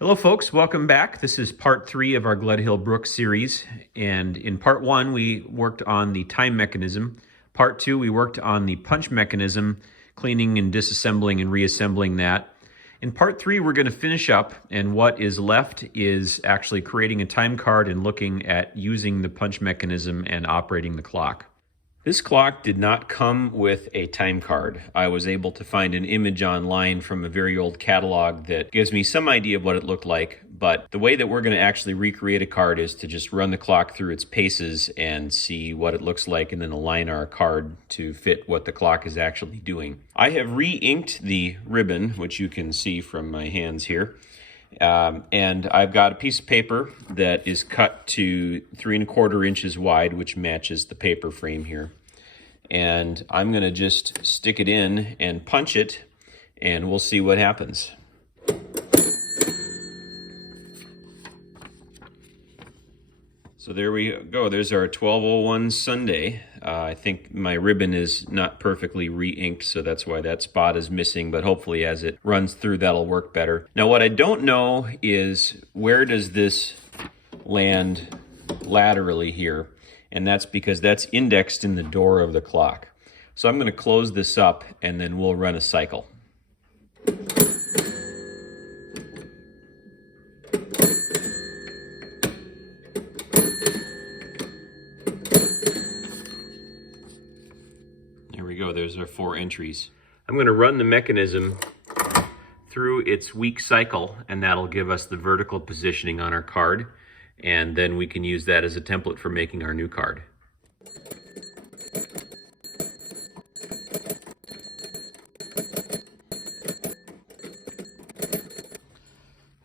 Hello folks, welcome back. This is part 3 of our Gledhill Brook series, and in part 1 we worked on the time mechanism. Part 2 we worked on the punch mechanism, cleaning and disassembling and reassembling that. In part 3 we're going to finish up, and what is left is actually creating a time card and looking at using the punch mechanism and operating the clock. This clock did not come with a time card. I was able to find an image online from a very old catalog that gives me some idea of what it looked like, but the way that we're going to actually recreate a card is to just run the clock through its paces and see what it looks like and then align our card to fit what the clock is actually doing. I have re-inked the ribbon, which you can see from my hands here. And I've got a piece of paper that is cut to 3¼ inches wide, which matches the paper frame here. And I'm going to just stick it in and punch it, and we'll see what happens. So there we go. There's our 12:01 Sunday. I think my ribbon is not perfectly re-inked, so that's why that spot is missing, but hopefully as it runs through, that'll work better. Now, what I don't know is where does this land laterally here? And that's because that's indexed in the door of the clock. So I'm going to close this up, and then we'll run a cycle. There we go, there's our 4 entries. I'm going to run the mechanism through its week cycle, and that'll give us the vertical positioning on our card, and then we can use that as a template for making our new card.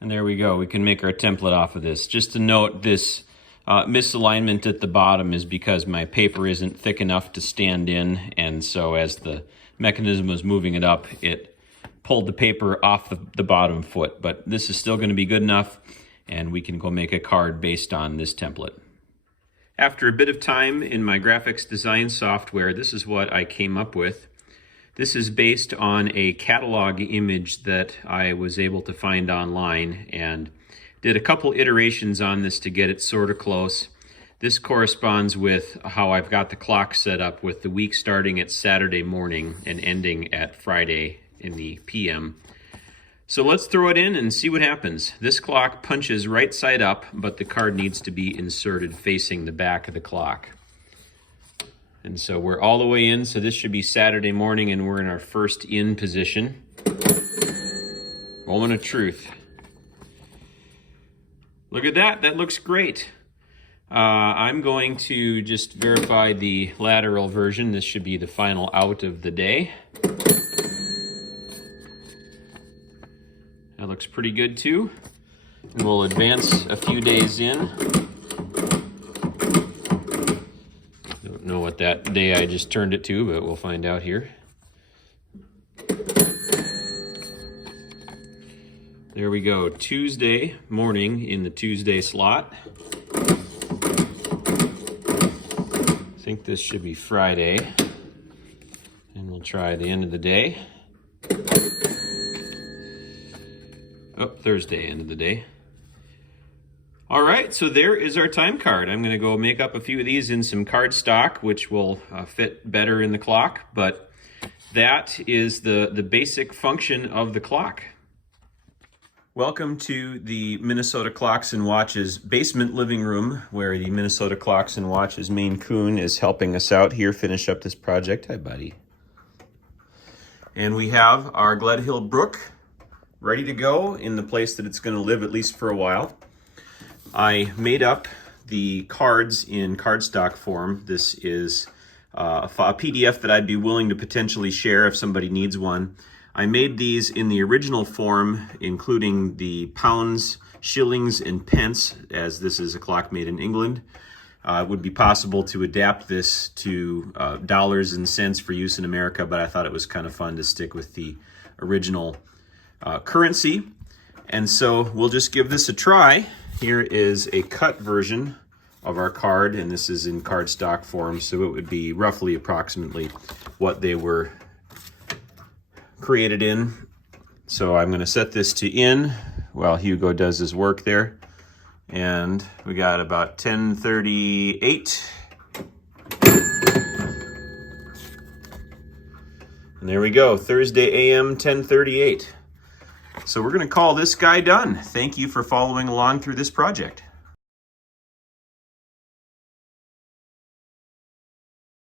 And there we go, we can make our template off of this. Just to note, this misalignment at the bottom is because my paper isn't thick enough to stand in, and so as the mechanism was moving it up, it pulled the paper off the bottom foot. But this is still going to be good enough, and we can go make a card based on this template. After a bit of time in my graphics design software, this is what I came up with. This is based on a catalog image that I was able to find online, and did a couple iterations on this to get it sort of close. This corresponds with how I've got the clock set up, with the week starting at Saturday morning and ending at Friday in the PM. So let's throw it in and see what happens. This clock punches right side up, but the card needs to be inserted facing the back of the clock. And so we're all the way in, so this should be Saturday morning, and we're in our first in position. Moment of truth. Look at that, that looks great. I'm going to just verify the lateral version. This should be the final out of the day. That looks pretty good too. And we'll advance a few days in. Don't know what that day I just turned it to, but we'll find out here. There we go, Tuesday morning in the Tuesday slot. I think this should be Friday. And we'll try the end of the day. Oh, Thursday, end of the day. All right, so there is our time card. I'm gonna go make up a few of these in some cardstock, which will fit better in the clock, but that is the basic function of the clock. Welcome to the Minnesota Clocks and Watches basement living room, where the Minnesota Clocks and Watches Maine Coon is helping us out here finish up this project. Hi, buddy. And we have our Gledhill Brook ready to go in the place that it's going to live at least for a while. I made up the cards in cardstock form. This is a PDF that I'd be willing to potentially share if somebody needs one. I made these in the original form, including the pounds, shillings, and pence, as this is a clock made in England. It would be possible to adapt this to dollars and cents for use in America, but I thought it was kind of fun to stick with the original currency. And so we'll just give this a try. Here is a cut version of our card, and this is in cardstock form, so it would be roughly approximately what they were created in. So I'm going to set this to in while Hugo does his work there. And we got about 10:38. And there we go, Thursday AM, 10:38. So we're gonna call this guy done. Thank you for following along through this project.